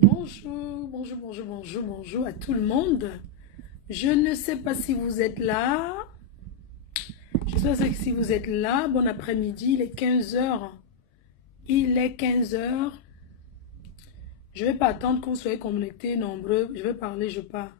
Bonjour, bonjour, bonjour, bonjour, bonjour à tout le monde. Je ne sais pas si vous êtes là. Je ne sais pas si vous êtes là. Bon après-midi, il est 15 heures. Il est 15 heures. Je ne vais pas attendre que vous soyez connectés nombreux. Je vais parler, je pars.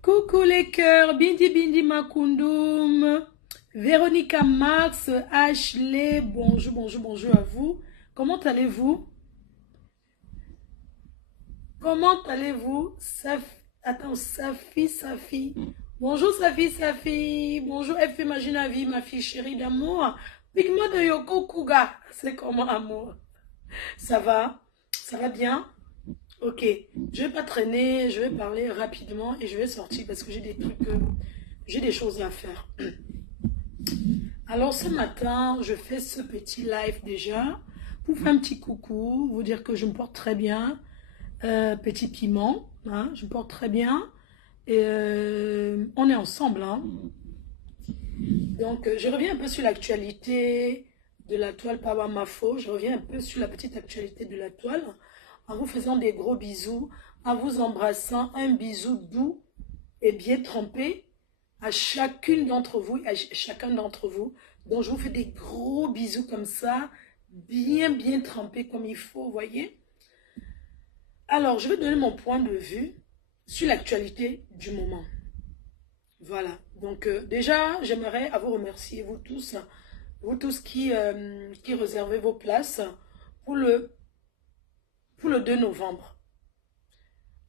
Coucou les cœurs, Bindi Bindi Makundum, Véronica Max, Ashley, bonjour, bonjour, bonjour à vous. Comment allez-vous? Comment allez-vous? Attends, Safi. Bonjour Safi. Bonjour F Imaginavi, ma fille chérie d'amour. Pigment de Yoko Kuga. C'est comment amour? Ça va? Ça va bien? Ok. Je vais pas traîner, je vais parler rapidement et je vais sortir parce que j'ai des trucs, j'ai des choses à faire. Alors ce matin, je fais ce petit live déjà pour faire un petit coucou, vous dire que je me porte très bien. Petit piment, hein, je me porte très bien. Et on est ensemble. Hein. Donc, je reviens un peu sur l'actualité de la toile Power Mafo. Je reviens un peu sur la petite actualité de la toile en vous faisant des gros bisous, en vous embrassant un bisou doux et bien trempé à chacune d'entre vous, à chacun d'entre vous. Donc, je vous fais des gros bisous comme ça, bien trempés comme il faut, vous voyez. Alors, je vais donner mon point de vue sur l'actualité du moment. Voilà. Donc, déjà, j'aimerais à vous remercier, vous tous qui réservez vos places pour le, pour le 2 novembre.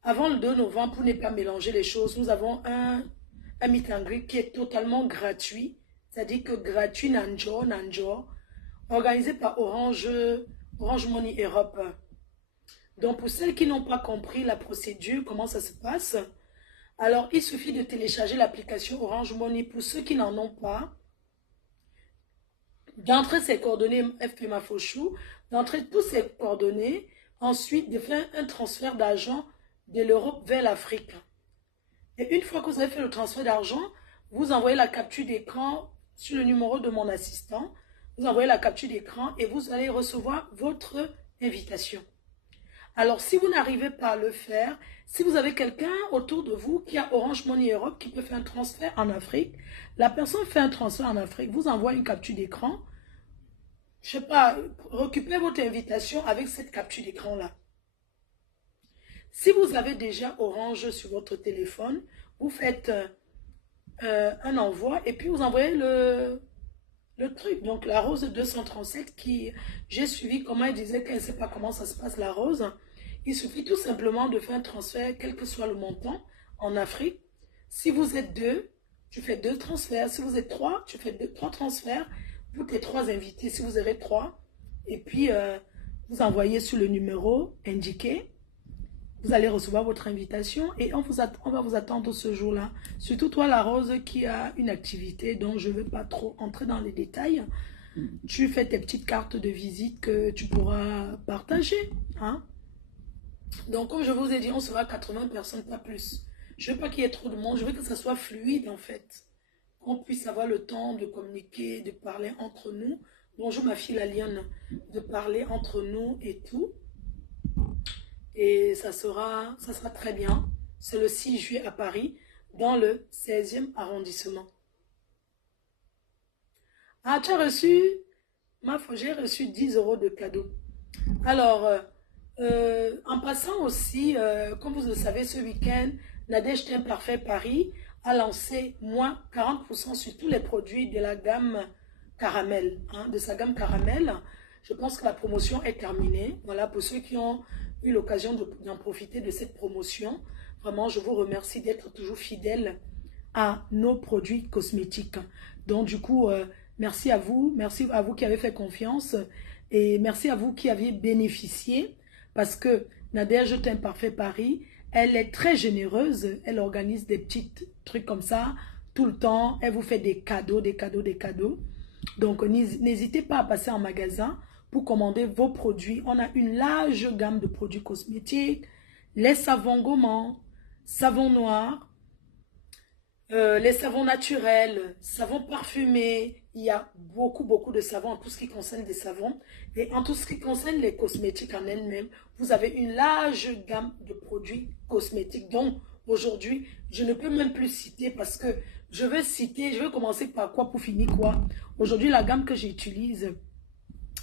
Avant le 2 novembre, pour ne pas mélanger les choses, nous avons un meet and greet qui est totalement gratuit. C'est-à-dire que gratuit, Nanjo, organisé par Orange Money Europe. Donc, pour celles qui n'ont pas compris la procédure, comment ça se passe, alors il suffit de télécharger l'application Orange Money pour ceux qui n'en ont pas, d'entrer ses coordonnées FPMA Fauchou, d'entrer tous ses coordonnées, ensuite de faire un transfert d'argent de l'Europe vers l'Afrique. Et une fois que vous avez fait le transfert d'argent, vous envoyez la capture d'écran sur le numéro de mon assistant, vous envoyez la capture d'écran et vous allez recevoir votre invitation. Alors, si vous n'arrivez pas à le faire, si vous avez quelqu'un autour de vous qui a Orange Money Europe qui peut faire un transfert en Afrique, la personne fait un transfert en Afrique, vous envoie une capture d'écran. Je ne sais pas, récupérez votre invitation avec cette capture d'écran-là. Si vous avez déjà Orange sur votre téléphone, vous faites un envoi et puis vous envoyez le truc. Donc, la rose de 237 qui, j'ai suivi comment elle disait qu'elle ne sait pas comment ça se passe, la rose. Il suffit tout simplement de faire un transfert, quel que soit le montant, en Afrique. Si vous êtes deux, tu fais deux transferts. Si vous êtes trois, tu fais trois transferts pour tes trois invités. Si vous avez trois, et puis vous envoyez sur le numéro indiqué. Vous allez recevoir votre invitation et on va vous attendre ce jour-là. Surtout toi, la Rose, qui a une activité dont je ne veux pas trop entrer dans les détails. Tu fais tes petites cartes de visite que tu pourras partager. Hein? Donc, comme je vous ai dit, on sera 80 personnes, pas plus. Je ne veux pas qu'il y ait trop de monde. Je veux que ça soit fluide, en fait. Qu'on puisse avoir le temps de communiquer, de parler entre nous. Bonjour, ma fille, la lionne. De parler entre nous et tout. Et ça sera très bien. C'est le 6 juillet à Paris, dans le 16e arrondissement. Ah, tu as reçu, j'ai reçu 10 euros de cadeau. Alors, en passant aussi, comme vous le savez, ce week-end, Nadège Teint Parfait Paris a lancé moins 40% sur tous les produits de la gamme caramel, hein, de sa gamme caramel. Je pense que la promotion est terminée. Voilà, pour ceux qui ont eu l'occasion d'en profiter de cette promotion. Vraiment, je vous remercie d'être toujours fidèles à nos produits cosmétiques. Donc, du coup, merci à vous qui avez fait confiance et merci à vous qui avez bénéficié parce que Nadège Teint Parfait Paris, elle est très généreuse. Elle organise des petits trucs comme ça tout le temps. Elle vous fait des cadeaux, des cadeaux, des cadeaux. Donc, n'hésitez pas à passer en magasin pour commander vos produits. On a une large gamme de produits cosmétiques, les savons gommants, savons noirs, les savons naturels, savons parfumés. Il y a beaucoup de savons en tout ce qui concerne des savons. Et en tout ce qui concerne les cosmétiques en elles-mêmes, vous avez une large gamme de produits cosmétiques. Donc, aujourd'hui, je ne peux même plus citer parce que je vais commencer par quoi pour finir quoi. Aujourd'hui, la gamme que j'utilise,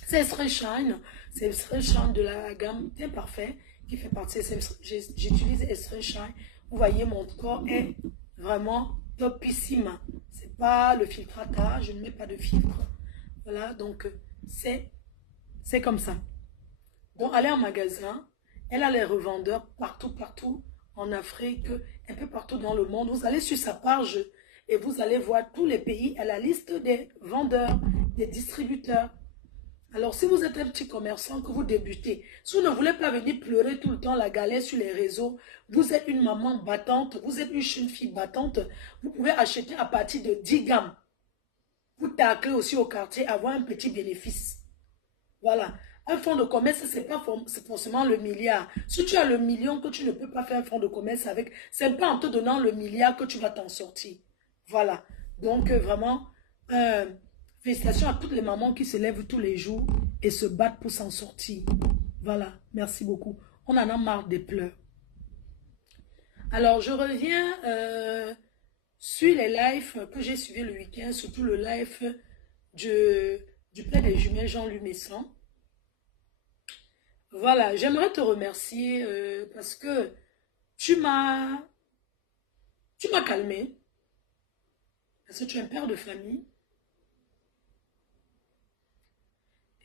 c'est Spray Shine. C'est Spray Shine de la gamme Teint Parfait qui fait partie. J'utilise Spray Shine. Vous voyez, mon corps est vraiment topissime. C'est pas le filtrata, je ne mets pas de filtre. Voilà, donc c'est comme ça. Donc, allez en magasin. Elle a les revendeurs partout en Afrique, un peu partout dans le monde. Vous allez sur sa page et vous allez voir tous les pays. Elle a la liste des vendeurs, des distributeurs. Alors, si vous êtes un petit commerçant, que vous débutez, si vous ne voulez pas venir pleurer tout le temps la galère sur les réseaux, vous êtes une maman battante, vous êtes une jeune fille battante, vous pouvez acheter à partir de 10 gammes. Vous taclez aussi au quartier, avoir un petit bénéfice. Voilà. Un fonds de commerce, ce n'est pas forcément le milliard. Si tu as le million que tu ne peux pas faire un fonds de commerce avec, ce n'est pas en te donnant le milliard que tu vas t'en sortir. Voilà. Donc, vraiment, félicitations à toutes les mamans qui se lèvent tous les jours et se battent pour s'en sortir. Voilà. Merci beaucoup. On en a marre des pleurs. Alors, je reviens sur les lives que j'ai suivis le week-end, surtout le live du père des jumelles Jean-Louis Messon. Voilà, j'aimerais te remercier parce que tu m'as calmé, parce que tu es un père de famille.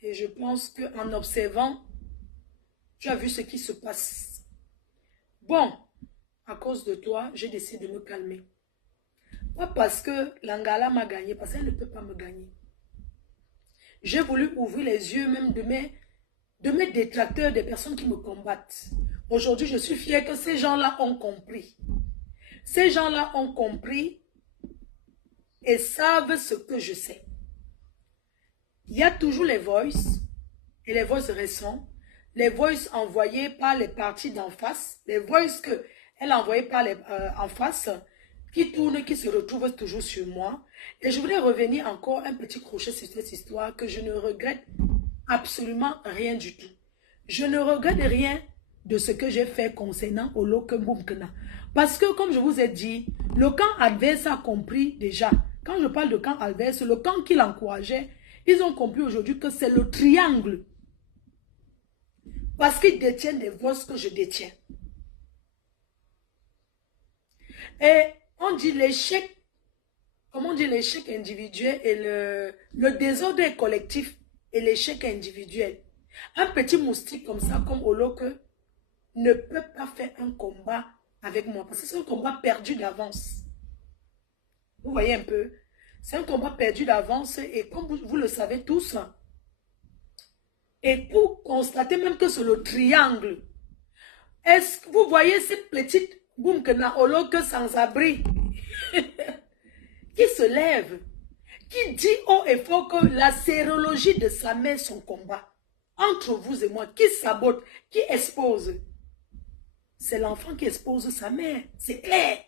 Et je pense qu'en observant, tu as vu ce qui se passe. Bon, à cause de toi, j'ai décidé de me calmer. Pas parce que l'Angala m'a gagné, parce qu'elle ne peut pas me gagner. J'ai voulu ouvrir les yeux même de mes détracteurs, des personnes qui me combattent. Aujourd'hui, je suis fière que ces gens-là ont compris. Ces gens-là ont compris et savent ce que je sais. Il y a toujours les voices et les voices récents, les voices envoyées par les partis d'en face, les voices qu'elle a envoyées par en face, qui tournent, qui se retrouvent toujours sur moi. Et je voulais revenir encore un petit crochet sur cette histoire que je ne regrette absolument rien du tout. Je ne regrette rien de ce que j'ai fait concernant Oloke Mboumkena. Parce que, comme je vous ai dit, le camp adverse a compris déjà. Quand je parle de camp adverse, le camp qui l'encourageait, ils ont compris aujourd'hui que c'est le triangle. Parce qu'ils détiennent les voix que je détiens. Et on dit l'échec, comment on dit l'échec individuel et le désordre collectif et l'échec individuel. Un petit moustique comme ça, comme Oloke, ne peut pas faire un combat avec moi. Parce que c'est un combat perdu d'avance. Vous voyez un peu? C'est un combat perdu d'avance et comme vous le savez tous, et pour constater même que c'est le triangle, est-ce que vous voyez cette petite Boumkena Oloke sans abri qui se lève, qui dit haut et fort que la sérologie de sa mère, son combat, entre vous et moi, qui sabote, qui expose, c'est l'enfant qui expose sa mère, c'est clair.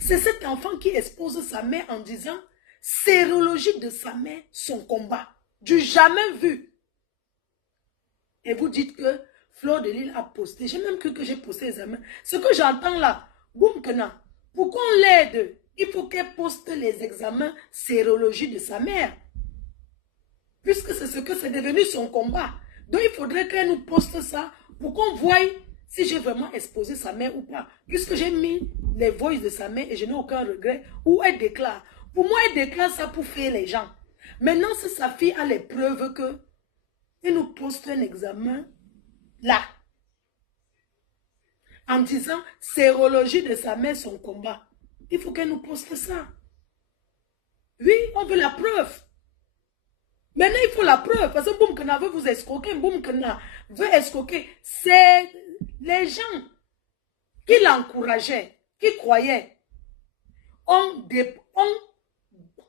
C'est cet enfant qui expose sa mère en disant sérologie de sa mère, son combat, du jamais vu. Et vous dites que Fleur de Lille a posté, j'ai même cru que j'ai posté les examens. Ce que j'entends là, Boumkena, pour qu'on l'aide, il faut qu'elle poste les examens sérologie de sa mère. Puisque c'est ce que c'est devenu son combat. Donc il faudrait qu'elle nous poste ça pour qu'on voie si j'ai vraiment exposé sa mère ou pas. Puisque j'ai mis les voix de sa mère et je n'ai aucun regret. Ou elle déclare. Pour moi, elle déclare ça pour faire les gens. Maintenant, si sa fille a les preuves que il nous poste un examen là, en disant sérologie de sa mère, son combat, il faut qu'elle nous poste ça. Oui, on veut la preuve. Maintenant, il faut la preuve, parce que Boumkena veut vous escroquer, Boumkena veut escroquer. C'est les gens qui l'encourageaient, qui croyaient, ont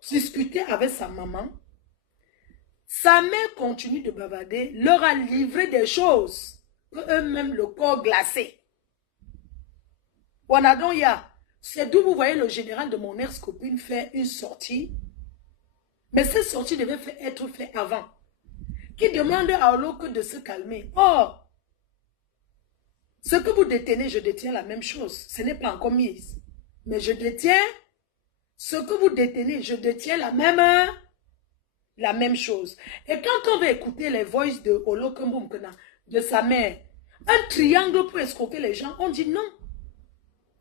discuté avec sa maman. Sa mère continue de bavarder, leur a livré des choses, eux-mêmes le corps glacé. Wanadonya, c'est d'où vous voyez le général de mon ex-copine faire une sortie. Mais cette sortie devait être faite avant. Qui demande à Oloko de se calmer. Or, ce que vous détenez, je détiens la même chose. Ce n'est pas encore mis. Mais je détiens ce que vous détenez, je détiens la même chose. Et quand on va écouter les voices de Oloko Mbumkena, de sa mère, un triangle pour escroquer les gens, on dit non.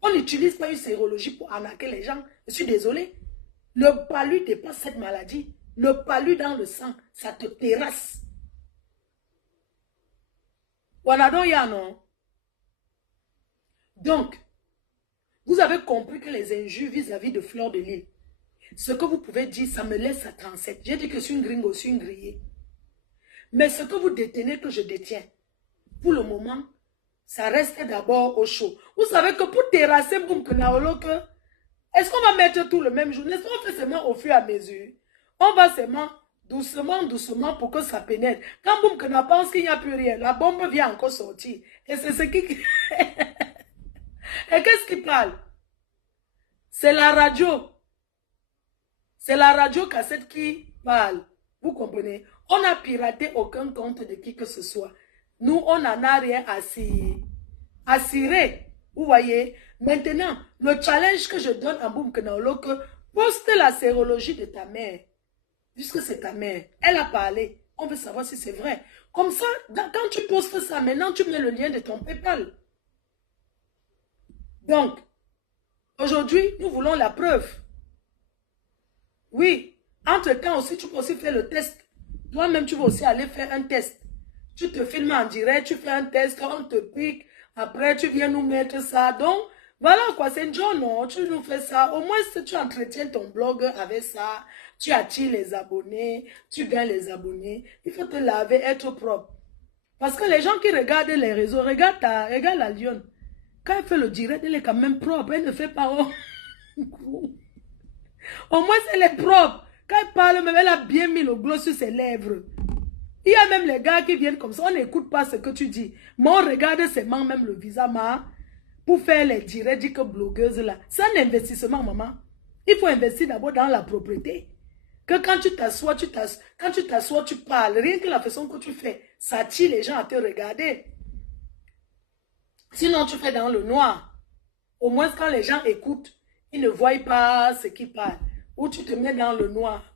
On n'utilise pas une sérologie pour arnaquer les gens. Je suis désolée. Le palu dépasse cette maladie. Le palu dans le sang, ça te terrasse. Wanadoya, non? Donc, vous avez compris que les injures vis-à-vis de Fleur de Lys, ce que vous pouvez dire, ça me laisse à 37. J'ai dit que je suis une gringo, je suis une grillée. Mais ce que vous détenez, que je détiens, pour le moment, ça reste d'abord au chaud. Vous savez que pour terrasser Boumkena, est-ce qu'on va mettre tout le même jour? N'est-ce pas, on fait seulement au fur et à mesure? On va seulement doucement pour que ça pénètre. Quand Boumkena pense qu'il n'y a plus rien, la bombe vient encore sortir. Et c'est ce qui... Et qu'est-ce qui parle? C'est la radio. C'est la radio cassette qui parle. Vous comprenez? On n'a piraté aucun compte de qui que ce soit. Nous, on n'en a rien à cirer. Vous voyez? Maintenant, le challenge que je donne à Boumkena, que poste la sérologie de ta mère. Puisque c'est ta mère. Elle a parlé. On veut savoir si c'est vrai. Comme ça, quand tu postes ça, maintenant, tu mets le lien de ton PayPal. Donc, aujourd'hui, nous voulons la preuve. Oui. Entre-temps aussi, tu peux aussi faire le test. Toi-même, tu vas aussi aller faire un test. Tu te filmes en direct, tu fais un test, on te pique. Après, tu viens nous mettre ça. Donc, voilà quoi, c'est une journée, non? Tu nous fais ça. Au moins, si tu entretiens ton blog avec ça, tu attires les abonnés, tu gagnes les abonnés. Il faut te laver, être propre. Parce que les gens qui regardent les réseaux, regarde la lionne. Quand elle fait le direct, elle est quand même propre. Elle ne fait pas... Au moins, elle est propre. Quand elle parle, même, elle a bien mis le gloss sur ses lèvres. Il y a même les gars qui viennent comme ça. On n'écoute pas ce que tu dis. Mais on regarde seulement même le visage, pour faire les directs, dit que blogueuse là. C'est un investissement, maman. Il faut investir d'abord dans la propriété. Que quand tu t'assois, tu parles. Rien que la façon que tu fais, ça attire les gens à te regarder. Sinon, tu fais dans le noir. Au moins, quand les gens écoutent, ils ne voient pas ce qu'ils parlent. Ou tu te mets dans le noir.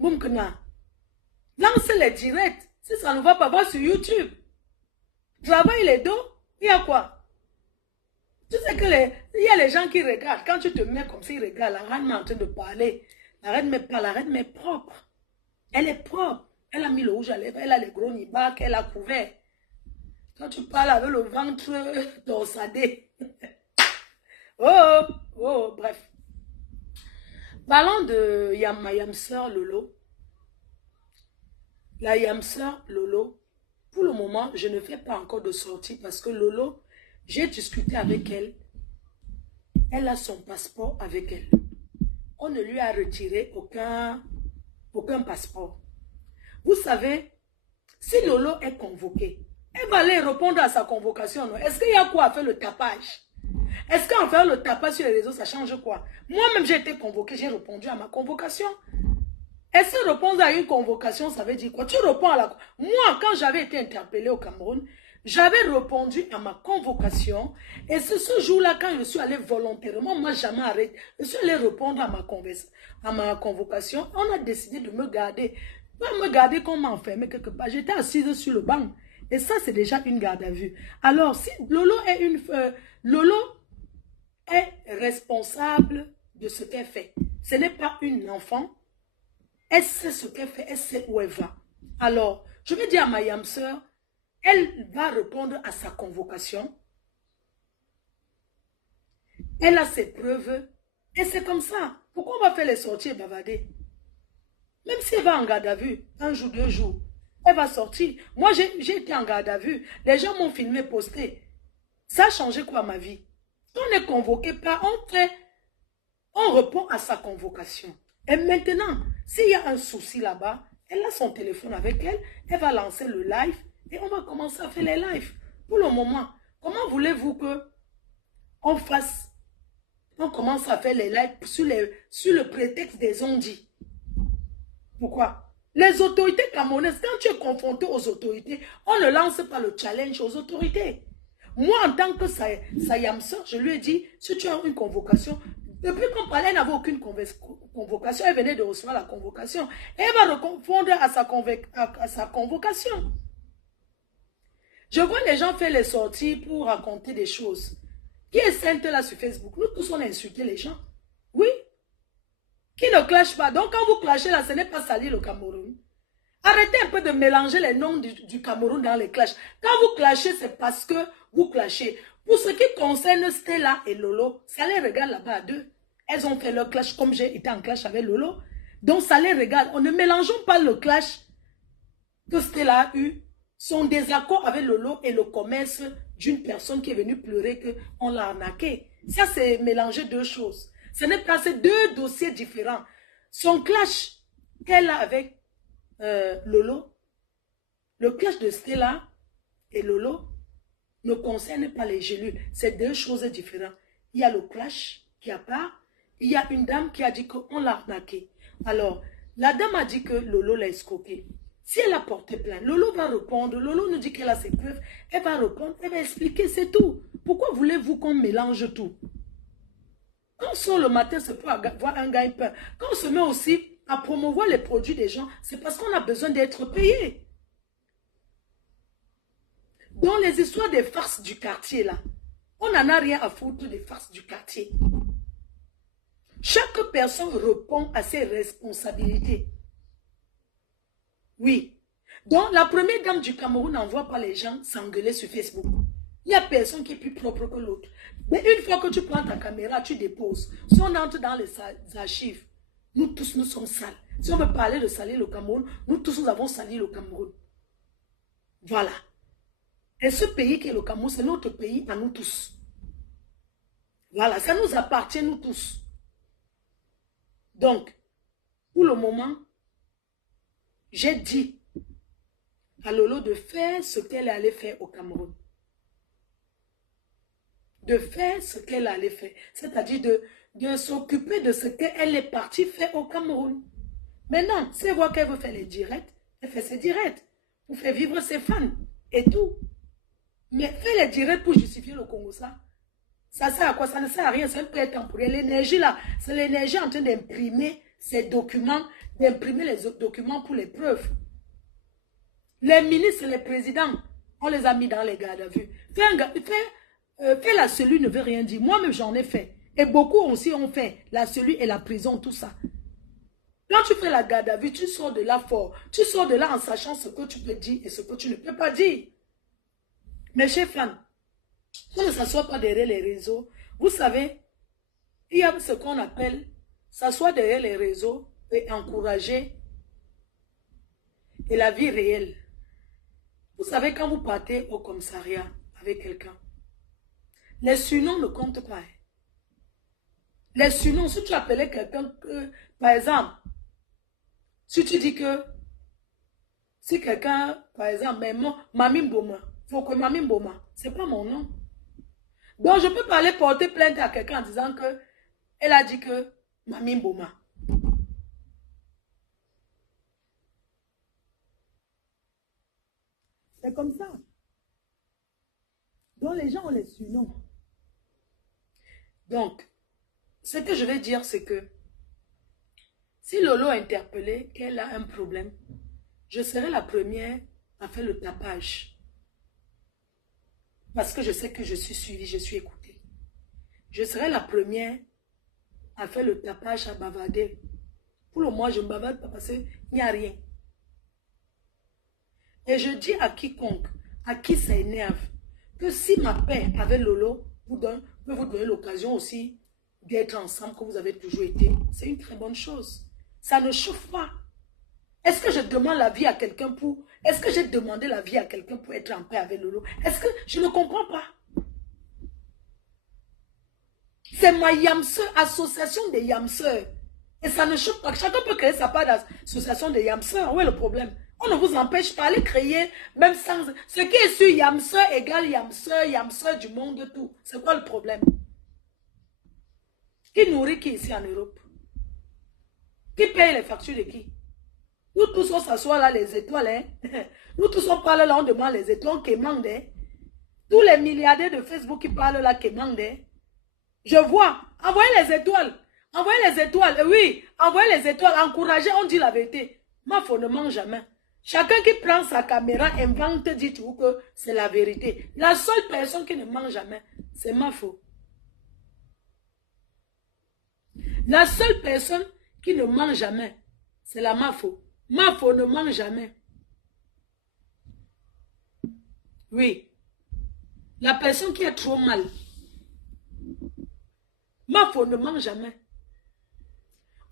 Boumkena. Lance les directs. Si ça ne va pas, va sur YouTube. Travaille les dos. Il y a quoi? Tu sais que il y a les gens qui regardent. Quand tu te mets comme ça, ils regardent. La reine est en train de parler. La reine me parle. La reine est propre. Elle est propre. Elle a mis le rouge à lèvres. Elle a les gros nibacs. Elle a couvert. Quand tu parles avec le ventre torsadé. Bref. Parlons de ma yamseur Lolo. La yamseur Lolo, pour le moment, je ne fais pas encore de sortie parce que Lolo, j'ai discuté avec elle. Elle a son passeport avec elle. On ne lui a retiré aucun passeport. Vous savez, si Lolo est convoquée, elle va aller répondre à sa convocation. Est-ce qu'il y a quoi à faire le tapage? Est-ce qu'en faire le tapage sur les réseaux, ça change quoi? Moi-même, j'ai été convoquée, j'ai répondu à ma convocation. Est-ce que répondre à une convocation, ça veut dire quoi? Tu réponds à la... Moi, quand j'avais été interpellée au Cameroun, j'avais répondu à ma convocation. Et c'est ce jour-là, quand je suis allée volontairement, moi, jamais arrêté. Je suis allée répondre à ma convocation. On a décidé de me garder. Pas me garder comme m'enfermer quelque part. J'étais assise sur le banc. Et ça, c'est déjà une garde à vue. Alors, si Lolo est responsable de ce qu'elle fait. Ce n'est pas une enfant. Elle sait ce qu'elle fait, elle sait où elle va. Alors, je vais dire à ma yam sœur, elle va répondre à sa convocation. Elle a ses preuves. Et c'est comme ça. Pourquoi on va faire les sorties et bavarder? Même si elle va en garde à vue, un jour, 2 jours, elle va sortir. Moi, j'ai été en garde à vue. Les gens m'ont filmé, posté. Ça a changé quoi ma vie? On n'est convoqué pas, on répond à sa convocation. Et maintenant, s'il y a un souci là-bas, elle a son téléphone avec elle, elle va lancer le live et on va commencer à faire les lives. Pour le moment, comment voulez-vous que on commence à faire les lives sur le prétexte des ondits? Pourquoi? Les autorités camerounaises, quand tu es confronté aux autorités, on ne lance pas le challenge aux autorités. Moi, en tant que Sayamsa, je lui ai dit, si tu as une convocation, depuis qu'on parlait, elle n'avait aucune convocation, elle venait de recevoir la convocation. Et elle va répondre à sa convocation. Je vois les gens faire les sorties pour raconter des choses. Qui est sainte là sur Facebook? Nous tous, on a insulté les gens. Oui. Qui ne clash pas. Donc, quand vous clashez là, ce n'est pas salir le Cameroun. Arrêtez un peu de mélanger les noms du Cameroun dans les clashs. Quand vous clashez, c'est parce que vous clashez. Pour ce qui concerne Stella et Lolo, ça les regarde là-bas à deux. Elles ont fait leur clash comme j'ai été en clash avec Lolo. Donc, ça les regarde. On ne mélangeons pas le clash que Stella a eu, son désaccord avec Lolo et le commerce d'une personne qui est venue pleurer qu'on l'a arnaqué. Ça, c'est mélanger deux choses. Ce n'est pas ces deux dossiers différents. Son clash qu'elle a avec Lolo, le clash de Stella et Lolo ne concerne pas les gélules. C'est deux choses différentes. Il y a le clash qui a part. Il y a une dame qui a dit qu'on l'a arnaqué. Alors, la dame a dit que Lolo l'a escroqué. Si elle a porté plainte, Lolo va répondre. Lolo nous dit qu'elle a ses preuves. Elle va répondre, elle va expliquer, c'est tout. Pourquoi voulez-vous qu'on mélange tout? Quand on sort le matin, c'est pour avoir un gagne-pain. Quand on se met aussi à promouvoir les produits des gens, c'est parce qu'on a besoin d'être payé. Dans les histoires des farces du quartier, là, on n'en a rien à foutre des farces du quartier. Chaque personne répond à ses responsabilités. Oui. Donc, la première dame du Cameroun n'envoie pas les gens s'engueuler sur Facebook. Il n'y a personne qui est plus propre que l'autre. Mais une fois que tu prends ta caméra, tu déposes. Si on entre dans les archives, nous tous, nous sommes sales. Si on veut parler de salir le Cameroun, nous tous, nous avons sali le Cameroun. Voilà. Et ce pays qui est le Cameroun, c'est notre pays à nous tous. Voilà, ça nous appartient, nous tous. Donc, pour le moment, j'ai dit à Lolo de faire ce qu'elle allait faire au Cameroun. De faire ce qu'elle allait faire. C'est-à-dire de s'occuper de ce qu'elle est partie faire au Cameroun. Maintenant, si elle voit qu'elle veut faire les directs, elle fait ses directs pour faire vivre ses fans et tout. Mais faire les directs pour justifier le Congo, ça sert à quoi? Ça ne sert à rien, c'est un peu temporaire. L'énergie là, c'est l'énergie en train d'imprimer ces documents, d'imprimer les documents pour les preuves. Les ministres, les présidents, on les a mis dans les gardes à vue. Faire la cellule ne veut rien dire. Moi-même, j'en ai fait. Et beaucoup aussi ont fait la cellule et la prison, tout ça. Quand tu fais la garde à vue, tu sors de là fort. Tu sors de là en sachant ce que tu peux dire et ce que tu ne peux pas dire. Mes chers fans, on ne s'assoit pas derrière les réseaux. Vous savez, il y a ce qu'on appelle s'asseoir derrière les réseaux et encourager et la vie réelle. Vous savez, quand vous partez au commissariat avec quelqu'un, les surnoms ne comptent pas. Les surnoms, si tu appelais quelqu'un, par exemple, si tu dis que, si quelqu'un, par exemple, Mami Mboma, faut que Mami Mboma, c'est pas mon nom. Donc, je peux pas aller porter plainte à quelqu'un en disant que, elle a dit que Mami Mboma. C'est comme ça. Donc, les gens ont les surnoms. Donc, ce que je vais dire, c'est que si Lolo a interpellé qu'elle a un problème, je serai la première à faire le tapage. Parce que je sais que je suis suivie, je suis écoutée. Je serai la première à faire le tapage, à bavarder Pour le moment, je ne bavarde pas parce qu'il n'y a rien. Et je dis à quiconque, à qui ça énerve, que si ma paix avec Lolo peut vous donner l'occasion aussi d'être ensemble comme vous avez toujours été, c'est une très bonne chose. Ça ne chauffe pas. Est-ce que je demande la vie à quelqu'un pour... Est-ce que j'ai demandé la vie à quelqu'un pour être en paix avec Lolo? Est-ce que... Je ne comprends pas. C'est ma yamseur, association des yamseurs. Et ça ne choque pas. Chacun peut créer sa part d'association des yamseurs. Où est le problème? On ne vous empêche pas de créer, même sans... Ce qui est sur yamseur égale yamseur du monde, tout. C'est quoi le problème? Qui nourrit qui ici en Europe? Qui paye les factures de qui? Nous tous on s'assoit là, les étoiles, hein? Nous tous on parle là, on demande les étoiles qui manquent, hein? Tous les milliardaires de Facebook qui parlent là, qui manquent, hein? Je vois, envoyez les étoiles. Envoyez les étoiles, oui, envoyez les étoiles, encouragez, on dit la vérité. Ma faux ne ment jamais. Chacun qui prend sa caméra invente, dit tout que c'est la vérité. La seule personne qui ne ment jamais, c'est ma faux. La seule personne qui ne ment jamais, c'est la Mafo. Mafo ne ment jamais. Oui. La personne qui est trop mal. Mafo ne ment jamais.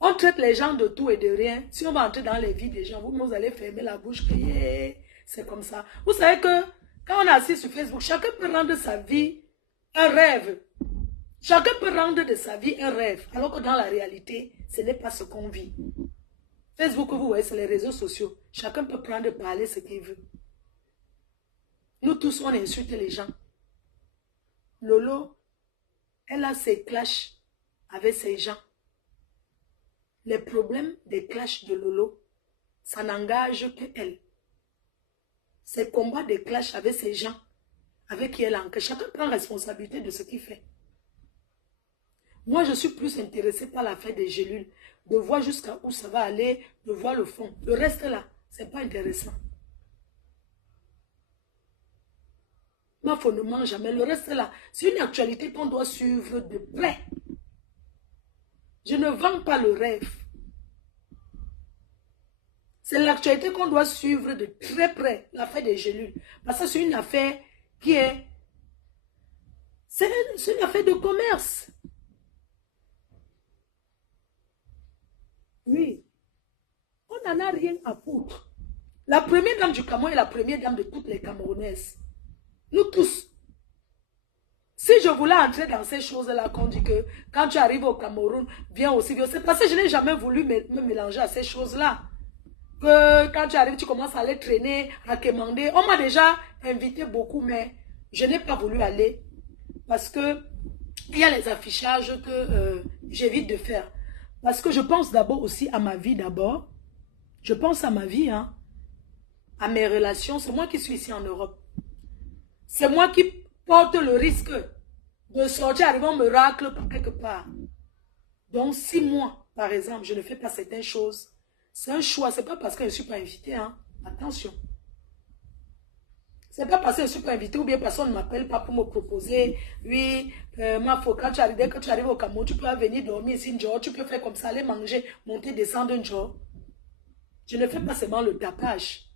On traite les gens de tout et de rien. Si on va entrer dans les vies des gens, vous allez fermer la bouche, crier. C'est comme ça. Vous savez que quand on est assis sur Facebook, chacun peut rendre sa vie un rêve. Chacun peut rendre de sa vie un rêve. Alors que dans la réalité, ce n'est pas ce qu'on vit. Facebook, vous voyez, c'est les réseaux sociaux. Chacun peut prendre et parler ce qu'il veut. Nous tous, on insulte les gens. Lolo, elle a ses clashs avec ses gens. Les problèmes des clashs de Lolo, ça n'engage qu'elle. Ses combats des clashs avec ses gens, avec qui elle enquête. Chacun prend responsabilité de ce qu'il fait. Moi, je suis plus intéressée par l'affaire des gélules, de voir jusqu'à où ça va aller, de voir le fond. Le reste là, c'est pas intéressant. Ma foi ne ment jamais. Le reste là, c'est une actualité qu'on doit suivre de près. Je ne vends pas le rêve. C'est l'actualité qu'on doit suivre de très près, l'affaire des gélules. Parce que c'est une affaire qui est... C'est une affaire de commerce. Oui. On n'en a rien à foutre. La première dame du Cameroun est la première dame de toutes les Camerounaises. Nous tous. Si je voulais entrer dans ces choses-là, qu'on dit que quand tu arrives au Cameroun, viens aussi, c'est parce que je n'ai jamais voulu me mélanger à ces choses-là. Que quand tu arrives, tu commences à aller traîner, à quémander. On m'a déjà invité beaucoup, mais je n'ai pas voulu aller. Parce que il y a les affichages que j'évite de faire. Parce que je pense d'abord aussi à ma vie d'abord. Je pense à ma vie, hein, à mes relations. C'est moi qui suis ici en Europe. C'est moi qui porte le risque de sortir, arriver, on me racle pour quelque part. Donc, 6 mois, par exemple, je ne fais pas certaines choses. C'est un choix. C'est pas parce que je ne suis pas invitée, hein. Attention. C'est pas parce que je ne suis pas invitée ou bien parce qu'on ne m'appelle pas pour me proposer. Oui, ma faut quand tu arrives au Cameroun, tu peux venir dormir ici, Njor, tu peux faire comme ça, aller manger, monter, descendre, Njor. Je ne fais pas seulement le tapage.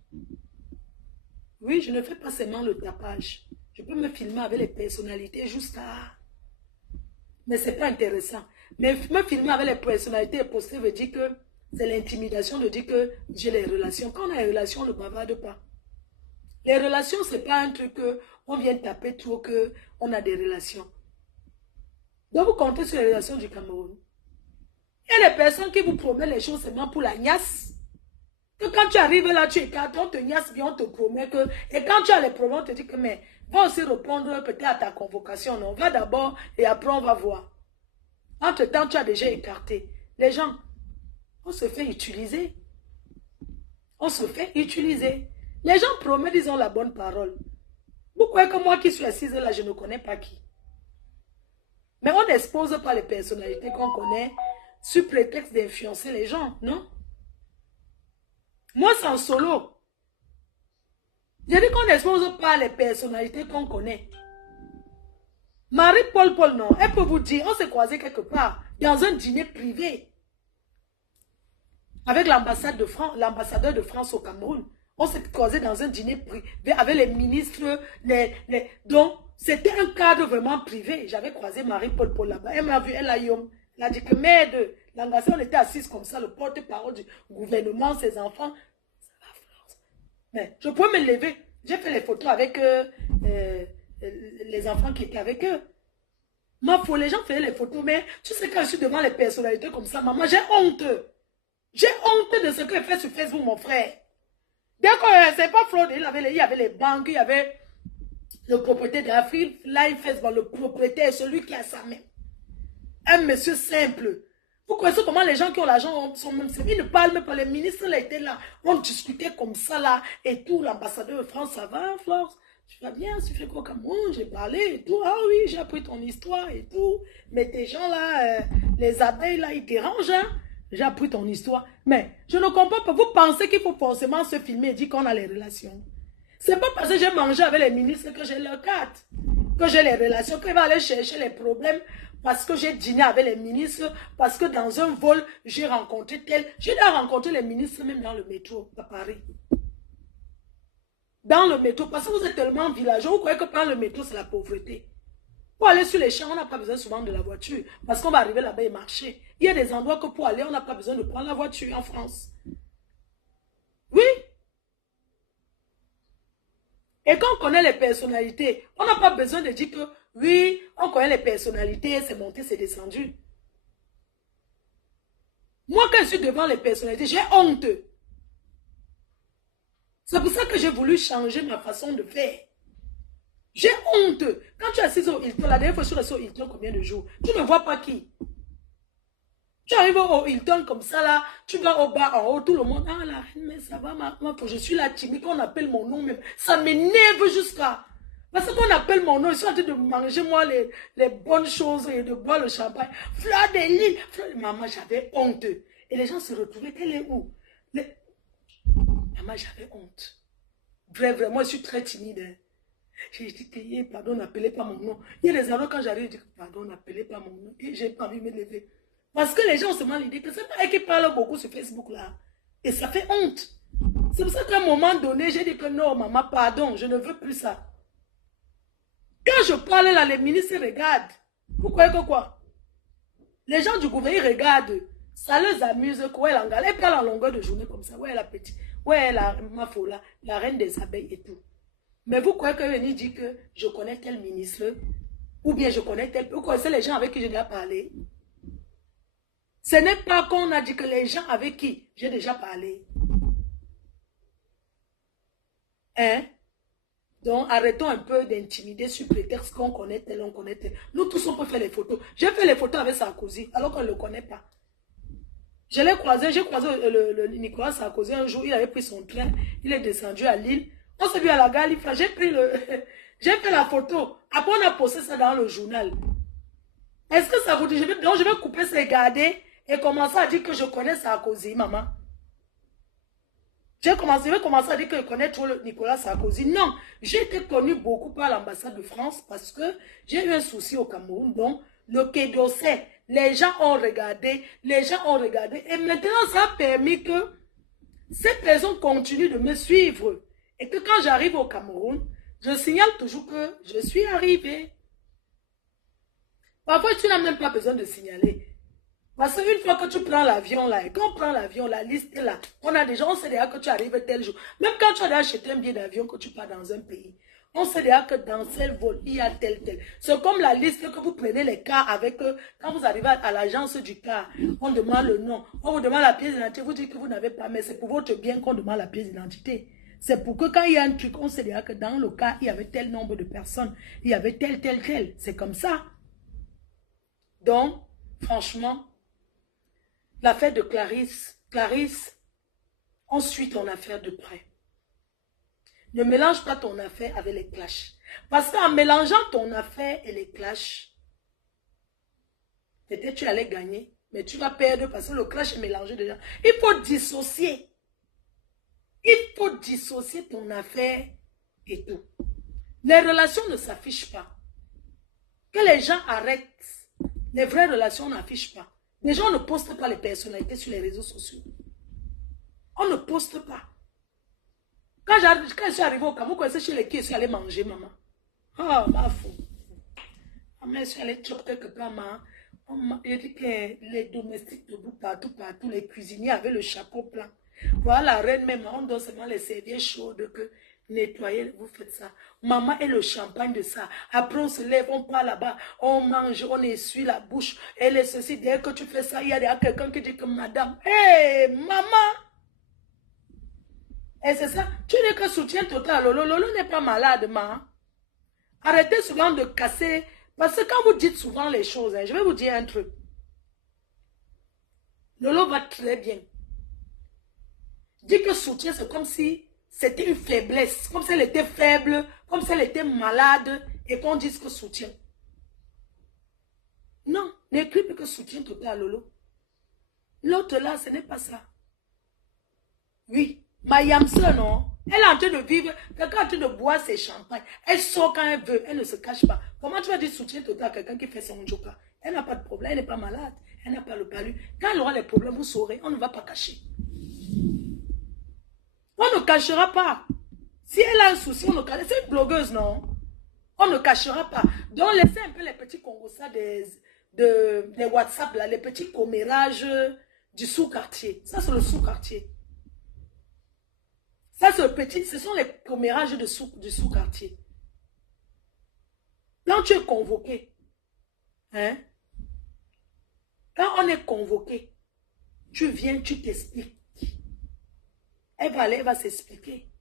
Oui, je ne fais pas seulement le tapage. Je peux me filmer avec les personnalités jusqu'à... Mais ce n'est pas intéressant. Mais me filmer avec les personnalités et poster veut dire que c'est l'intimidation de dire que j'ai les relations. Quand on a les relations, on ne bavarde pas. Les relations, ce n'est pas un truc qu'on vient taper trop qu'on a des relations. Donc vous comptez sur les relations du Cameroun. Il y a des personnes qui vous promettent les choses seulement pour la gnasse. Que quand tu arrives là, tu écartes, on te gnasse bien, on te promet que... Et quand tu as les problèmes, on te dit que mais va aussi répondre peut-être à ta convocation. Non, va d'abord et après on va voir. Entre-temps, tu as déjà écarté. Les gens, on se fait utiliser. On se fait utiliser. Les gens promettent, ils ont la bonne parole. Vous croyez que moi qui suis assise là, je ne connais pas qui? Mais on n'expose pas les personnalités qu'on connaît sous prétexte d'influencer les gens, non? Moi, c'est en solo. Je dis qu'on n'expose pas les personnalités qu'on connaît. Marie-Paul, non, elle peut vous dire, on s'est croisé quelque part, dans un dîner privé. avec l'ambassadeur de France au Cameroun. On s'est croisé dans un dîner privé avec les ministres, donc c'était un cadre vraiment privé. J'avais croisé Marie-Paul Paul là-bas. Elle m'a vu, elle a dit que merde, Langasé, on était assis comme ça, le porte-parole du gouvernement, ses enfants. Ça va, Florence. Mais je pouvais me lever. J'ai fait les photos avec les enfants qui étaient avec eux. Ma foi, les gens faisaient les photos, mais tu sais, quand je suis devant les personnalités comme ça, maman, j'ai honte. J'ai honte de ce que je fais sur Facebook, mon frère. Dès que c'est pas fraude, il y avait les banques, il y avait le propriétaire d'Afrique, Life Facebook, le propriétaire, celui qui a sa main. Un monsieur simple. Vous connaissez comment les gens qui ont l'argent sont même simples. Ils ne parlent même pas. Les ministres là étaient là. On discutait comme ça là. Et tout, l'ambassadeur de France, ça va, Florence? Tu vas bien, tu fais quoi comme moi? J'ai parlé et tout. Ah oui, j'ai appris ton histoire et tout. Mais tes gens là, les abeilles là, ils dérangent, hein? J'ai appris ton histoire. Mais je ne comprends pas. Vous pensez qu'il faut forcément se filmer et dire qu'on a les relations. C'est pas parce que j'ai mangé avec les ministres que j'ai leur carte. Que j'ai les relations, qu'il va aller chercher les problèmes. Parce que j'ai dîné avec les ministres. Parce que dans un vol, j'ai rencontré tel. J'ai rencontré les ministres même dans le métro à Paris. Dans le métro. Parce que vous êtes tellement villageois. Vous croyez que prendre le métro, c'est la pauvreté. Pour aller sur les champs, on n'a pas besoin souvent de la voiture. Parce qu'on va arriver là-bas et marcher. Il y a des endroits que pour aller, on n'a pas besoin de prendre la voiture en France. Oui. Et quand on connaît les personnalités, on n'a pas besoin de dire que oui, on connaît les personnalités, c'est monté, c'est descendu. Moi, quand je suis devant les personnalités, j'ai honte. C'est pour ça que j'ai voulu changer ma façon de faire. J'ai honte. Quand tu es assis au Hilton, la dernière fois je suis restée au Hilton combien de jours? Tu ne vois pas qui? Tu arrives au Hilton comme ça là, tu vas au bas en haut, tout le monde, ah la reine, mais ça va, je suis là timide, qu'on appelle mon nom même. Ça m'énerve jusqu'à. Parce qu'on appelle mon nom, je suis en train de manger moi les bonnes choses et de boire le champagne. Fleur de Lille, maman, j'avais honte. Et les gens se retrouvaient, elle est où? Maman, j'avais honte. Vraiment, je suis très timide. Hein. J'ai dit, pardon, n'appelez pas mon nom. Il y a des endroits quand j'arrive, je dis, pardon, n'appelez pas mon nom. Et j'ai pas envie de me lever. Parce que les gens ont seulement l'idée que c'est pas eux qui parlent beaucoup sur Facebook là. Et ça fait honte. C'est pour ça qu'à un moment donné, j'ai dit que non, maman, pardon, je ne veux plus ça. Quand je parle là, les ministres regardent. Vous croyez que quoi? Les gens du gouvernement, ils regardent. Ça les amuse. Ouais, elle parle en longueur de journée comme ça. Ouais, la petite. Ouais, ma folle, la reine des abeilles et tout. Mais vous croyez que venir dire que je connais tel ministre, ou bien je connais tel... Vous connaissez les gens avec qui j'ai déjà parlé? Ce n'est pas qu'on a dit que les gens avec qui j'ai déjà parlé. Hein? Donc, arrêtons un peu d'intimider sur prétexte qu'on connaît tel, on connaît tel. Nous tous, on peut faire les photos. J'ai fait les photos avec Sarkozy, alors qu'on ne le connaît pas. Je l'ai croisé, j'ai croisé le Nicolas Sarkozy un jour, il avait pris son train, il est descendu à Lille. On s'est vu à la gare, j'ai pris j'ai fait la photo. Après, on a posté ça dans le journal. Est-ce que ça vous dit? Donc, je vais couper ces gardés et commencer à dire que je connais Sarkozy, maman. Je vais commencer à dire que je connais trop Nicolas Sarkozy. Non, j'ai été connu beaucoup par l'ambassade de France parce que j'ai eu un souci au Cameroun. Donc, le Quai d'Orsay, les gens ont regardé. Et maintenant, ça a permis que ces personnes continuent de me suivre. Et que quand j'arrive au Cameroun, je signale toujours que je suis arrivé. Parfois, tu n'as même pas besoin de signaler. Parce qu'une fois que tu prends l'avion là, et quand on prend l'avion, la liste est là. On sait déjà que tu arrives tel jour. Même quand tu as déjà acheté un billet d'avion que tu pars dans un pays, on sait déjà que dans tel vol, il y a tel. C'est comme la liste que vous prenez les cars avec eux. Quand vous arrivez à l'agence du car, on demande le nom, on vous demande la pièce d'identité, vous dites que vous n'avez pas, mais c'est pour votre bien qu'on demande la pièce d'identité. C'est pour que quand il y a un truc, on sait déjà que dans le cas, il y avait tel nombre de personnes, il y avait tel. C'est comme ça. Donc, franchement, l'affaire de Clarisse, on suit ton affaire de près. Ne mélange pas ton affaire avec les clashs. Parce qu'en mélangeant ton affaire et les clashs, peut-être tu allais gagner, mais tu vas perdre parce que le clash est mélangé déjà. Il faut dissocier. Il faut dissocier ton affaire et tout. Les relations ne s'affichent pas. Que les gens arrêtent. Les vraies relations n'affichent pas. Les gens ne postent pas les personnalités sur les réseaux sociaux. On ne poste pas. Quand je suis arrivée au Cameroun, vous connaissez chez les qui je suis allée manger, maman. Ah, ma fou. Je suis allée choper quelque part, maman. Il dit que les domestiques debout partout, les cuisiniers avaient le chapeau plein. Voilà la reine même, on doit seulement les servir chaudes que nettoyer, vous faites ça. Maman est le champagne de ça. Après on se lève, on part là-bas, on mange, on essuie la bouche. Elle est ceci, dès que tu fais ça, il y a quelqu'un qui dit que madame, hé, maman! Et c'est ça, tu n'es que soutien total. Lolo n'est pas malade, maman. Arrêtez souvent de casser. Parce que quand vous dites souvent les choses, je vais vous dire un truc. Lolo va très bien. Dire que soutien, c'est comme si c'était une faiblesse. Comme si elle était faible, comme si elle était malade, et qu'on dise que soutien. Non, n'écris plus que soutien total, Lolo. L'autre là, ce n'est pas ça. Oui, ma Yamse, non. Elle est en train de vivre, quelqu'un est en train de boire ses champagnes. Elle sort quand elle veut, elle ne se cache pas. Comment tu vas dire soutien total à quelqu'un qui fait son joker? Elle n'a pas de problème, elle n'est pas malade, elle n'a pas le palu. Quand elle aura les problèmes, vous saurez, on ne va pas cacher. On ne cachera pas. Si elle a un souci, on ne cachera pas. C'est une blogueuse, non? On ne cachera pas. Donc, laissez un peu les petits congossas des WhatsApp, là, les petits commérages du sous-quartier. Ça, c'est le sous-quartier. Ça, c'est le petit, ce sont les commérages du sous-quartier. Quand tu es convoqué, hein, quand on est convoqué, tu viens, tu t'expliques. Elle va aller, elle va s'expliquer.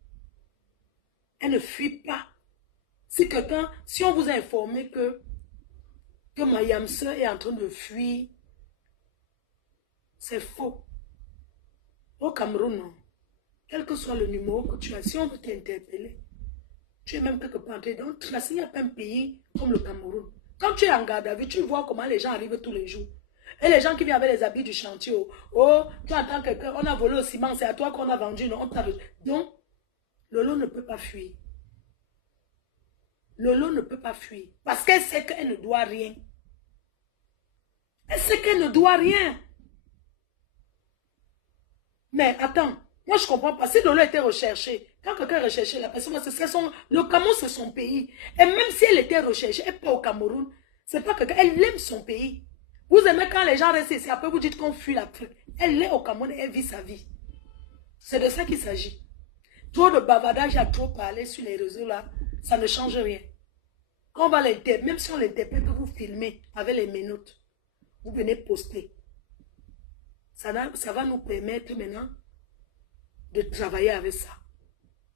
Elle ne fuit pas. Si on vous a informé que ma Yamse est en train de fuir, c'est faux. Au Cameroun, non. Quel que soit le numéro que tu as, si on veut t'interpeller, tu es même quelque part. Donc, il n'y a pas un pays comme le Cameroun. Quand tu es en garde à vue, tu vois comment les gens arrivent tous les jours. Et les gens qui viennent avec les habits du chantier, oh, tu entends quelqu'un, on a volé au ciment, c'est à toi qu'on a vendu, non, donc, Lolo ne peut pas fuir. Lolo ne peut pas fuir. Parce qu'elle sait qu'elle ne doit rien. Elle sait qu'elle ne doit rien. Mais attends, moi je ne comprends pas. Si Lolo était recherché, quand quelqu'un recherchait la personne, le Cameroun c'est son pays. Et même si elle était recherchée, elle n'est pas au Cameroun, c'est pas quelqu'un, elle aime son pays. Vous aimez quand les gens restent ici, après vous dites qu'on fuit l'Afrique. Elle est au Cameroun et elle vit sa vie. C'est de ça qu'il s'agit. Trop de bavardage à trop parler sur les réseaux là, ça ne change rien. Quand on va l'interpeller, même si on l'interpelle, que vous filmez avec les minutes, vous venez poster. Ça va nous permettre maintenant de travailler avec ça.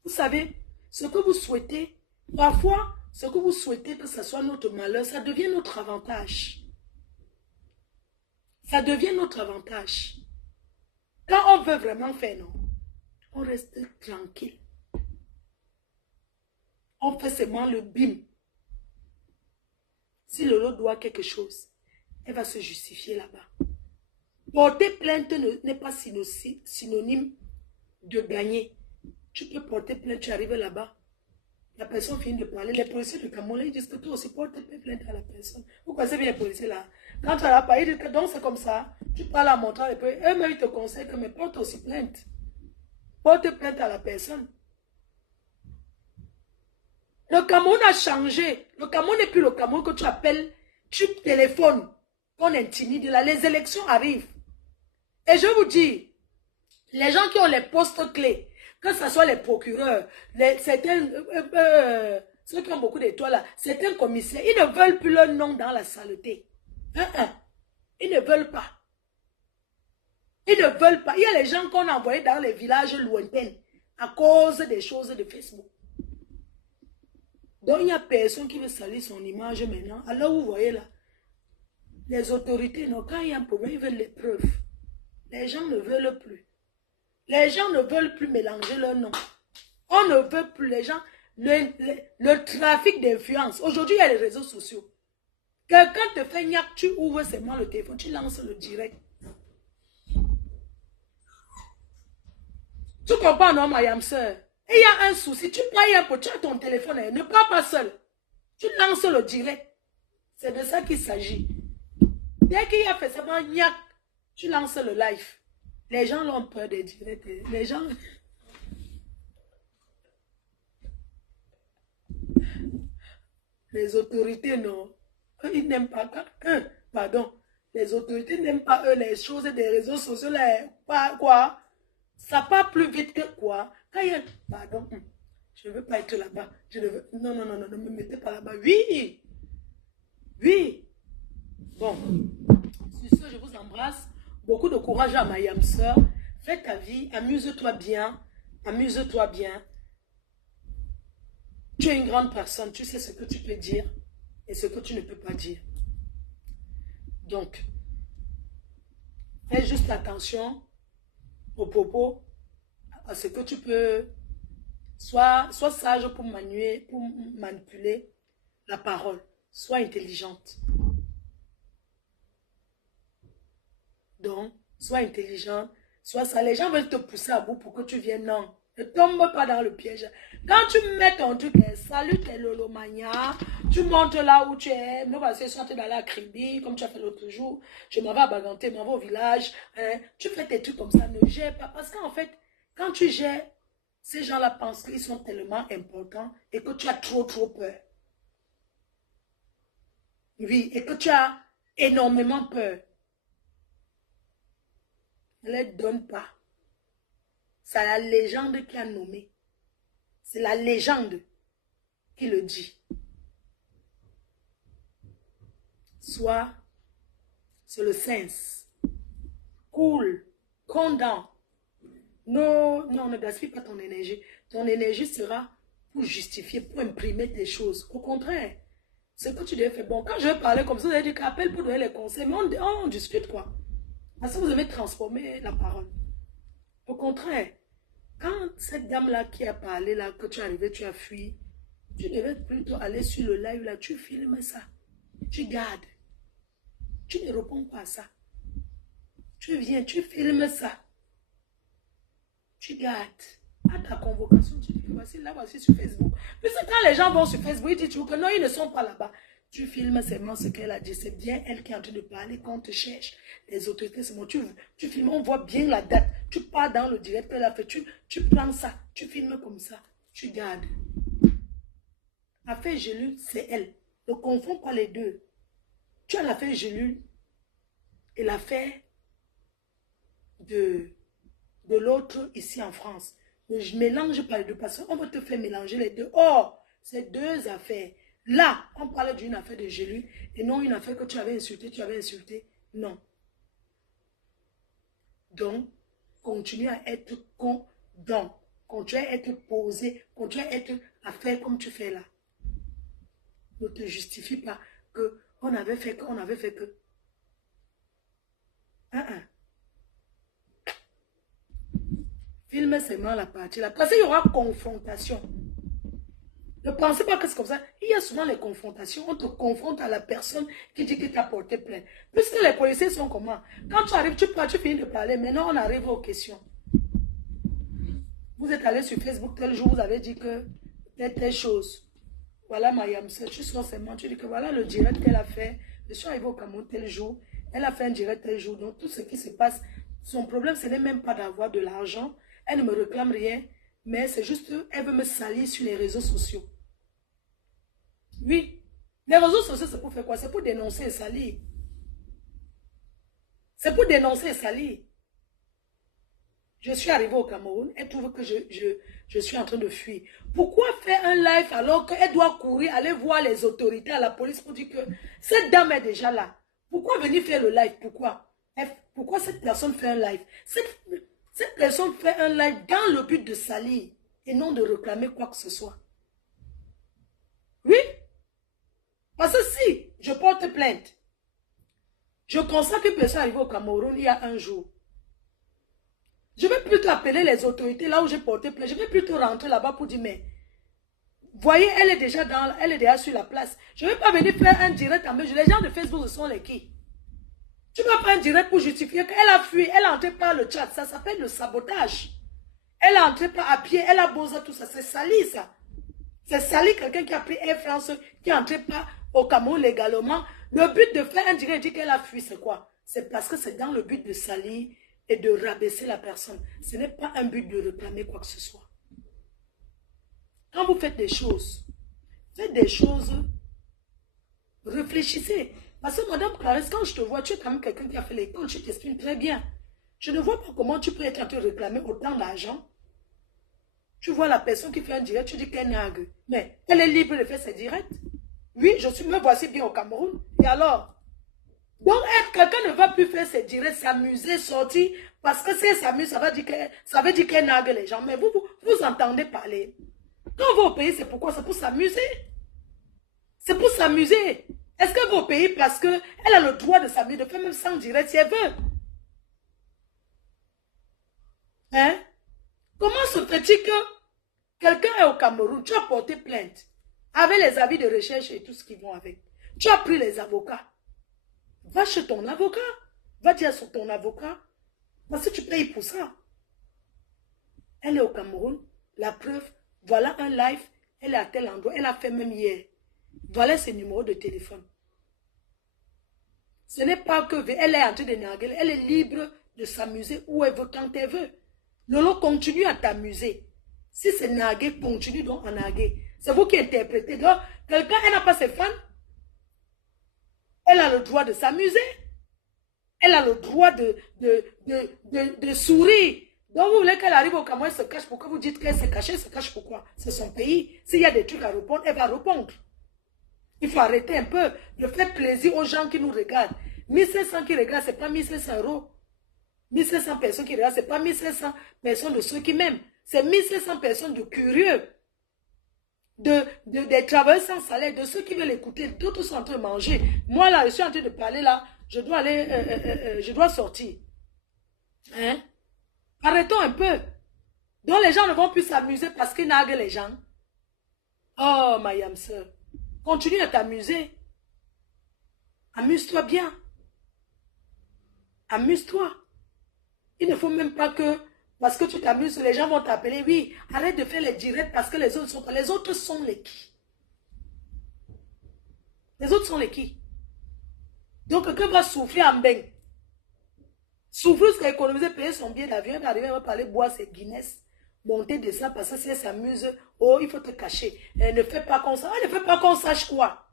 Vous savez, ce que vous souhaitez, parfois, ce que vous souhaitez que ce soit notre malheur, ça devient notre avantage. Ça devient notre avantage. Quand on veut vraiment faire, non, on reste tranquille. On fait seulement le bim. Si Lolo doit quelque chose, elle va se justifier là-bas. Porter plainte n'est pas synonyme de gagner. Tu peux porter plainte, tu arrives là-bas. La personne finit de parler. Les policiers du Cameroun, ils disent que toi aussi porte plainte à la personne. Vous connaissez bien les policiers là. Quand tu as la parole, ils disent que donc c'est comme ça. Tu parles à montrant les policiers. Eux-mêmes, ils te conseillent que mais porte aussi plainte. Porte plainte à la personne. Le Cameroun a changé. Le Cameroun n'est plus le Cameroun que tu appelles, tu téléphones, qu'on intimide. Là, les élections arrivent. Et je vous dis, les gens qui ont les postes clés, que ce soit les procureurs, ceux qui ont beaucoup d'étoiles là, certains commissaires, ils ne veulent plus leur nom dans la saleté. Ils ne veulent pas. Ils ne veulent pas. Il y a les gens qu'on a envoyés dans les villages lointains à cause des choses de Facebook. Donc il n'y a personne qui veut salir son image maintenant. Alors vous voyez là, les autorités, non, quand il y a un problème, ils veulent les preuves. Les gens ne veulent plus. Les gens ne veulent plus mélanger leurs noms. On ne veut plus les gens. Le trafic d'influence. Aujourd'hui, il y a les réseaux sociaux. Quelqu'un te fait niaque, tu ouvres seulement le téléphone, tu lances le direct. Tu comprends, non, ma Yamse? Et il y a un souci, tu prends un peu, tu as ton téléphone, ne prends pas seul. Tu lances le direct. C'est de ça qu'il s'agit. Dès qu'il y a fait seulement niaque, tu lances le live. Les gens ont peur des directs. Les gens... Les autorités, non. Eux, ils n'aiment pas... Pardon. Les autorités n'aiment pas, eux, les choses des réseaux sociaux. Pas quoi. Ça part plus vite que quoi. Quand il y a... Pardon. Je ne veux pas être là-bas. Je ne veux... Non, non, non, non, ne me mettez pas là-bas. Oui. Oui. Bon. Sur ce, je vous embrasse. Beaucoup de courage à ma yam sœur. Fais ta vie. Amuse-toi bien. Amuse-toi bien. Tu es une grande personne. Tu sais ce que tu peux dire et ce que tu ne peux pas dire. Donc, fais juste attention aux propos, à ce que tu peux... Sois sage pour manipuler la parole. Sois intelligente. Donc, sois intelligente. Sois ça. Les gens veulent te pousser à bout pour que tu viennes. Non. Ne tombe pas dans le piège. Quand tu mets ton truc, salut tes lolomania, tu montes là où tu es. Moi, parce que je suis dans la Kribi, comme tu as fait l'autre jour. Je m'en vais à Baganté, je m'en vais au village. Tu fais tes trucs comme ça. Ne gère pas. Parce qu'en fait, quand tu gères, ces gens-là pensent qu'ils sont tellement importants et que tu as trop peur. Oui, et que tu as énormément peur. Ne les donne pas. C'est la légende qui a nommé. C'est la légende qui le dit. Soit, c'est le sens. Cool, condamne. Non, non, ne gaspille pas ton énergie. Ton énergie sera pour justifier, pour imprimer des choses. Au contraire, c'est que tu devais faire. Bon, quand je vais parler comme ça, vous allez dire qu'appelle pour donner les conseils. Mais on discute quoi. Parce que vous avez transformé la parole. Au contraire, quand cette dame-là qui a parlé, là, que tu es arrivé, tu as fui, tu devais plutôt aller sur le live, là, tu filmes ça. Tu gardes. Tu ne réponds pas à ça. Tu viens, tu filmes ça. Tu gardes. À ta convocation, tu dis que voici là, voici sur Facebook. Puis quand les gens vont sur Facebook, ils disent que non, ils ne sont pas là-bas. Tu filmes seulement ce qu'elle a dit. C'est bien elle qui est en train de parler quand on te cherche. Les autorités, c'est bon. Tu filmes, on voit bien la date. Tu pars dans le direct qu'elle a fait. Tu prends ça. Tu filmes comme ça. Tu gardes. L'affaire Gélule, c'est elle. Ne confonds pas les deux. Tu as l'affaire Gélule et l'affaire de l'autre ici en France. Je mélange pas les deux parce qu'on va te faire mélanger les deux. Or, c'est deux affaires. Là, on parle d'une affaire de Gélule et non une affaire que tu avais insulté. Non. Donc, continue à être condamné. Continue à être posé. Continue à faire comme tu fais là. Ne te justifie pas que on avait fait que. Filme seulement la partie là. Parce qu'il y aura confrontation. Ne pensez pas que c'est comme ça. Il y a souvent les confrontations. On te confronte à la personne qui dit que tu as porté plainte. Puisque les policiers sont comment? Quand tu arrives, tu finis de parler. Maintenant, on arrive aux questions. Vous êtes allé sur Facebook tel jour, vous avez dit que telle chose. Voilà ma yamse. Tu sors seulement, tu dis que voilà le direct qu'elle a fait. Je suis arrivé au Cameroun tel jour. Elle a fait un direct tel jour. Donc tout ce qui se passe, son problème, ce n'est même pas d'avoir de l'argent. Elle ne me réclame rien. Mais c'est juste, elle veut me salir sur les réseaux sociaux. Oui. Les réseaux sociaux, c'est pour faire quoi? C'est pour dénoncer et salir. C'est pour dénoncer et salir. Je suis arrivée au Cameroun, elle trouve que je suis en train de fuir. Pourquoi faire un live alors qu'elle doit courir, aller voir les autorités, à la police pour dire que cette dame est déjà là? Pourquoi venir faire le live? Pourquoi? Pourquoi cette personne fait un live? Cette personne fait un live dans le but de salir et non de réclamer quoi que ce soit. Oui? Parce que si je porte plainte, je constate qu'une personne arrivée au Cameroun il y a un jour. Je vais plutôt appeler les autorités là où j'ai porté plainte. Je vais plutôt rentrer là-bas pour dire, mais voyez, elle est déjà sur la place. Je ne vais pas venir faire un direct en mesure. Les gens de Facebook sont les qui? Tu vas faire un direct pour justifier qu'elle a fui, elle est entrée par le chat. Ça s'appelle le sabotage. Elle est entrée par à pied, elle a posé tout ça. C'est sali ça. C'est sali quelqu'un qui a pris Air France, qui est entré par au Cameroun légalement. Le but de faire un direct, dit qu'elle a fui, c'est quoi? C'est parce que c'est dans le but de salir et de rabaisser la personne. Ce n'est pas un but de réclamer quoi que ce soit. Quand vous faites des choses, réfléchissez. Parce que Madame Clarisse, quand je te vois, tu es quand même quelqu'un qui a fait l'école, tu t'exprimes très bien. Je ne vois pas comment tu peux être en train de réclamer autant d'argent. Tu vois la personne qui fait un direct, tu dis qu'elle nague. Mais elle est libre de faire ses directs. Oui, me voici bien au Cameroun. Et alors? Donc, quelqu'un ne va plus faire ses directs, s'amuser, sortir, parce que si elle s'amuse, ça veut dire qu'elle nague les gens. Mais vous entendez parler. Quand on va au pays, c'est pourquoi? C'est pour s'amuser. C'est pour s'amuser. Est-ce qu'elle va au pays parce qu'elle a le droit de s'amuser, de faire même sans direct si elle veut? Hein? Comment se fait-il que quelqu'un est au Cameroun, tu as porté plainte avec les avis de recherche et tout ce qui vont avec. Tu as pris les avocats. Va chez ton avocat. Va dire sur ton avocat. Parce que tu payes pour ça. Elle est au Cameroun. La preuve, voilà un live. Elle est à tel endroit. Elle a fait même hier. Voilà ses numéros de téléphone. Ce n'est pas que elle est en train de narguer. Elle est libre de s'amuser où elle veut, quand elle veut. Lolo, continue à t'amuser. Si c'est narguer, continue donc à narguer. C'est vous qui interprétez. Donc, quelqu'un, elle n'a pas ses fans. Elle a le droit de s'amuser. Elle a le droit de sourire. Donc, vous voulez qu'elle arrive au Cameroun, elle se cache. Pourquoi vous dites qu'elle s'est cachée? Elle se cache pourquoi? C'est son pays. S'il y a des trucs à répondre, elle va répondre. Il faut arrêter un peu de faire plaisir aux gens qui nous regardent. 1500 qui regardent, ce n'est pas 1500 euros. 1500 personnes qui regardent, ce n'est pas 1500 personnes de ceux qui m'aiment. C'est 1500 personnes de curieux. Des travailleurs sans salaire, de ceux qui veulent écouter. D'autres sont en train de manger. Moi, là, je suis en train de parler, là. Je dois aller, je dois sortir. Hein? Arrêtons un peu. Donc, les gens ne vont plus s'amuser parce qu'ils narguent les gens. Oh, ma yam sœur. Continue à t'amuser. Amuse-toi bien. Amuse-toi. Il ne faut même pas que, parce que tu t'amuses, les gens vont t'appeler. Oui, arrête de faire les directs parce que les autres sont les qui? Les autres sont les qui? Donc, quelqu'un va souffrir en bain. Souffrir jusqu'à économiser, payer son billet d'avion, il va arriver, il va parler, boire ses Guinness, monter de ça, parce que si elle s'amuse, oh, il faut te cacher. Elle ne fait pas comme ça. Elle ne fait pas qu'on sache quoi?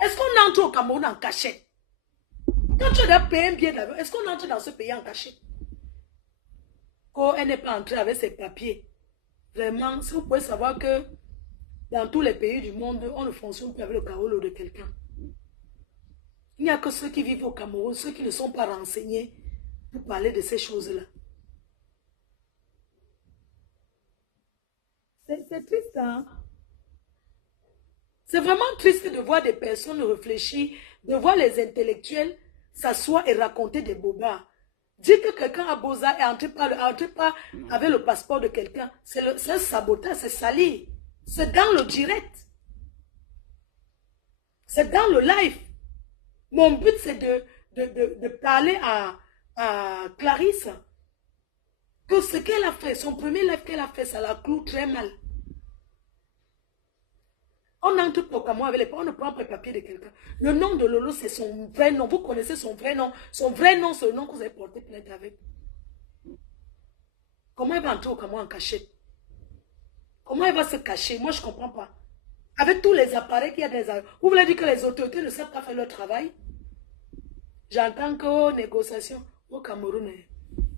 Est-ce qu'on entre au Cameroun en cachette? Quand tu as payé un billet d'avion, est-ce qu'on entre dans ce pays en cachette? Quand elle n'est pas entrée avec ses papiers. Vraiment, si vous pouvez savoir que dans tous les pays du monde, on ne fonctionne plus avec le carolo de quelqu'un. Il n'y a que ceux qui vivent au Cameroun, ceux qui ne sont pas renseignés pour parler de ces choses-là. C'est triste, hein? C'est vraiment triste de voir des personnes réfléchir, de voir les intellectuels s'asseoir et raconter des bobards. Dire que quelqu'un a beau-arts et entre pas avec le passeport de quelqu'un, c'est un sabotage, c'est salir. C'est dans le direct. C'est dans le live. Mon but, c'est de parler à Clarisse que ce qu'elle a fait, son premier live qu'elle a fait, ça la cloue très mal. On entre au Cameroun avec les parents, on ne prend pas le papier de quelqu'un. Le nom de Lolo, c'est son vrai nom. Vous connaissez son vrai nom. Son vrai nom, c'est le nom que vous avez porté plainte avec. Comment elle va entrer au Cameroun en cachette? Comment elle va se cacher? Moi, je ne comprends pas. Avec tous les appareils qu'il y a des... Vous voulez dire que les autorités ne savent pas faire leur travail? J'entends qu'aux négociations au Cameroun,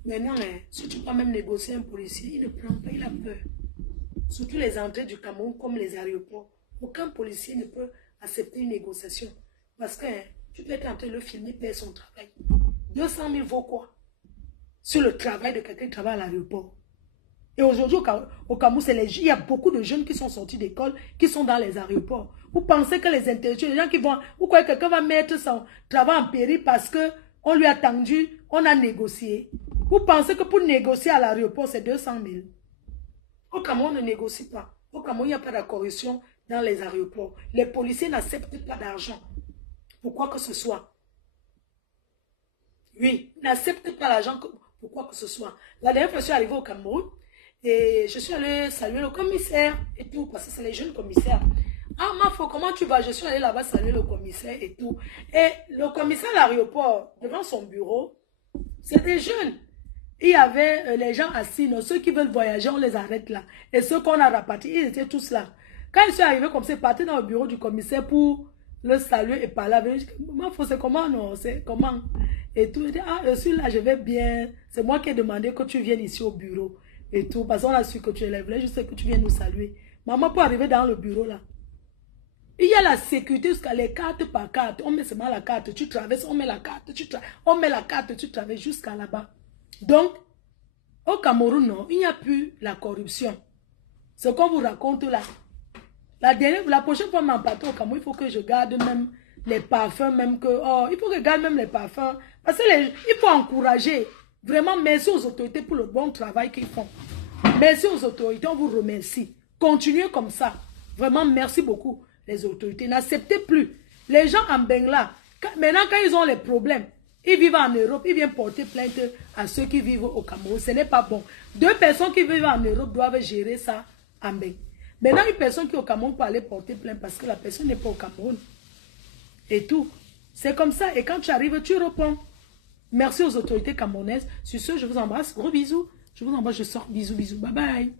maintenant, si tu peux même négocier un policier, il ne prend pas, il a peur. Surtout les entrées du Cameroun comme les aéroports. Aucun policier ne peut accepter une négociation. Parce que tu peux être en train de le filmer, perdre son travail. 200 000 vaut quoi? Sur le travail de quelqu'un qui travaille à l'aéroport. Et aujourd'hui, au Cameroun, il y a beaucoup de jeunes qui sont sortis d'école, qui sont dans les aéroports. Vous pensez que les intellectuels, les gens qui vont... Vous croyez que quelqu'un va mettre son travail en péril parce qu'on lui a tendu, on a négocié. Vous pensez que pour négocier à l'aéroport, c'est 200 000. Au Cameroun, on ne négocie pas. Au Cameroun, il n'y a pas de corruption dans les aéroports. Les policiers n'acceptent pas d'argent. Pour quoi que ce soit. Oui, n'acceptent pas l'argent pour quoi que ce soit. La dernière fois, je suis arrivée au Cameroun et je suis allée saluer le commissaire et tout, parce que c'est les jeunes commissaires. Ah, Mafo, comment tu vas? Je suis allée là-bas saluer le commissaire et tout. Et le commissaire à l'aéroport, devant son bureau, c'est des jeunes. il y avait les gens assis, non, ceux qui veulent voyager, on les arrête là. Et ceux qu'on a rapatriés, ils étaient tous là. Quand ils sont arrivés comme ça, ils partaient dans le bureau du commissaire pour le saluer et parler avec lui. C'est comment, non, c'est comment? Et tout, il dit, ah, je suis là, je vais bien. C'est moi qui ai demandé que tu viennes ici au bureau. Et tout, parce qu'on a su que tu es là. Je sais que tu viens nous saluer. Maman peut arriver dans le bureau là. Il y a la sécurité jusqu'à les cartes par carte. On met seulement la carte, tu traverses, on met la carte, on met la carte, tu traverses jusqu'à là-bas. Donc, au Cameroun, non, il n'y a plus la corruption. Ce qu'on vous raconte là. La prochaine fois, m'en parle au Cameroun, il faut que je garde même les parfums, même que, oh, il faut que je garde même les parfums. Parce que il faut encourager. Vraiment, merci aux autorités pour le bon travail qu'ils font. Merci aux autorités, on vous remercie. Continuez comme ça. Vraiment, merci beaucoup, les autorités. N'acceptez plus. Les gens en Bengla, maintenant, quand ils ont les problèmes, ils vivent en Europe, ils viennent porter plainte à ceux qui vivent au Cameroun. Ce n'est pas bon. 2 personnes qui vivent en Europe doivent gérer ça en Bengla. Maintenant, une personne qui est au Cameroun peut aller porter plainte parce que la personne n'est pas au Cameroun. Et tout. C'est comme ça. Et quand tu arrives, tu réponds. Merci aux autorités camerounaises. Sur ce, je vous embrasse. Gros bisous. Je vous embrasse. Je sors. Bisous, bisous. Bye bye.